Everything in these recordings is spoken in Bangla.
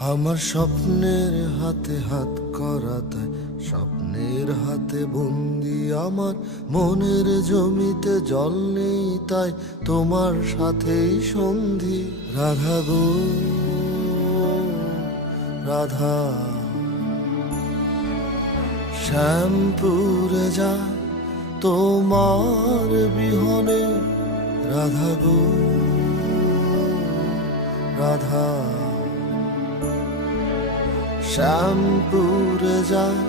আমার স্বপ্নের হাতে হাত করা, তাই স্বপ্নের হাতে বন্দি। আমার মনের জমিতে জল নেই, তাই তোমার সাথেই সন্ধি। রাধা গো রাধা, শ্যামপুরে যায় তোমার বিহনে। রাধা গো রাধা, শ্যামপুরে যায়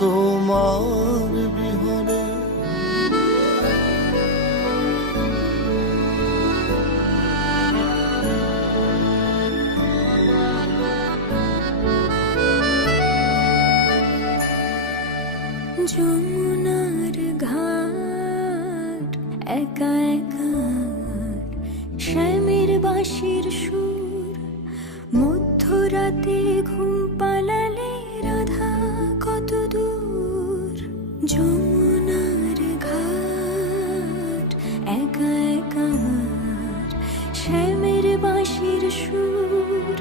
তোমার বিহনে। যমুনার ঘাট একা একা, শ্যামের বাঁশির সুর, মধ্যরাতে ঘুম পালালে রাধা কত দূর। যমুনার ঘাট একা একা, শ্যামের বাঁশির সুর,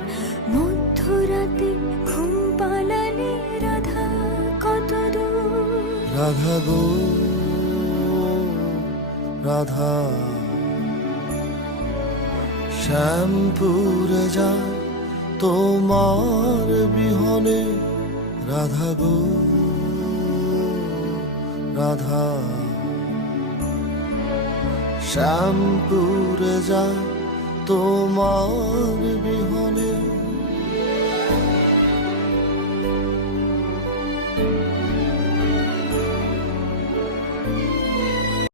মধ্যরাতে ঘুম পালালে রাধা কত দূর। রাধা গো রাধা, শ্যামপুরে যায় তোমার বিহনে। রাধা গো রাধা, শ্যামপুরে যায় তোমার বিহনে।